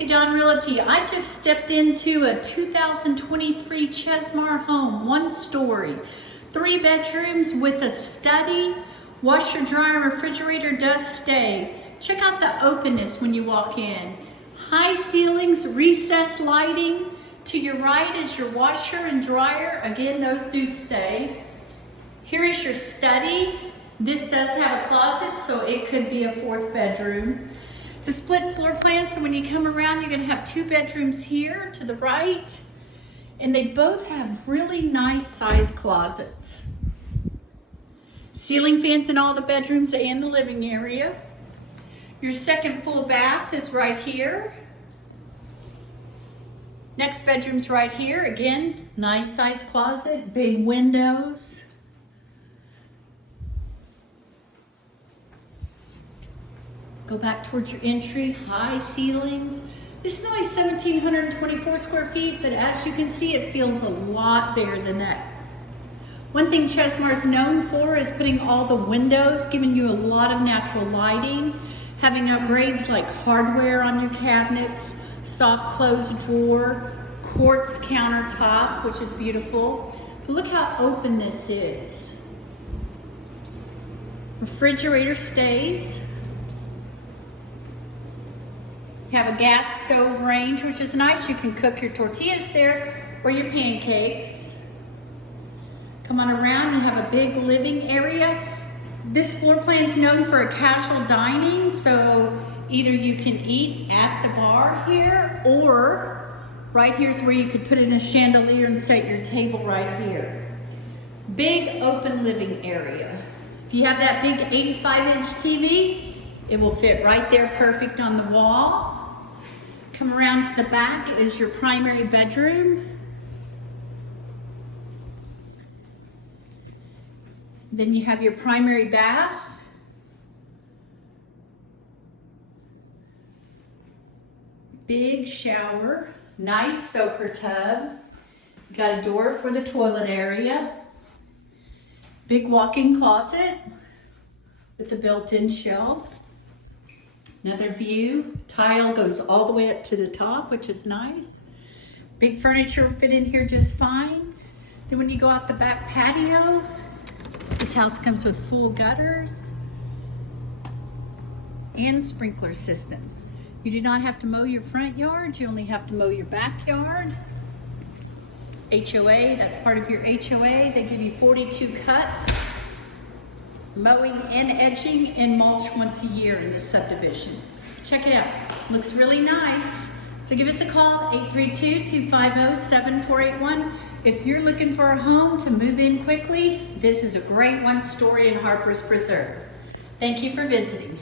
Stacey Dawn Realty. I just stepped into a 2023 Chesmar home, 1-story, 3 bedrooms with a study. Washer Dryer Refrigerator does stay. Check out the openness when you walk in. High ceilings, recessed lighting. To your right is your washer and dryer. Again, those do stay. Here is your study. This does have a closet, so it could be a 4th bedroom. It's a split floor plan, so when you come around, you're gonna have 2 bedrooms here to the right, and they both have really nice size closets. Ceiling fans in all the bedrooms and the living area. Your second full bath is right here. Next bedroom's right here. Again, nice size closet, big windows. Go back towards your entry, high ceilings. This is only 1,724 square feet, but as you can see, it feels a lot bigger than that. One thing Chesmar is known for is putting all the windows, giving you a lot of natural lighting, having upgrades like hardware on your cabinets, soft close drawer, quartz countertop, which is beautiful. But look how open this is. Refrigerator stays. You have a gas stove range, which is nice. You can cook your tortillas there or your pancakes. Come on around and have a big living area. This floor plan is known for a casual dining, so either you can eat at the bar here, or right here is where you could put in a chandelier and set your table right here. Big open living area. If you have that big 85-inch TV, it will fit right there perfect on the wall. Come around to the back is your primary bedroom. Then you have your primary bath. Big shower, nice soaker tub. You got a door for the toilet area. Big walk-in closet with the built-in shelf. Another view, tile goes all the way up to the top, which is nice. Big furniture fit in here just fine. Then when you go out the back patio, this house comes with full gutters and sprinkler systems. You do not have to mow your front yard, you only have to mow your backyard. HOA, that's part of your HOA. They give you 42 cuts. Mowing and edging and mulch once a year in this subdivision. Check it out. Looks really nice. So give us a call, 832-250-7481. If you're looking for a home to move in quickly, this is a great 1-story in Harper's Preserve. Thank you for visiting.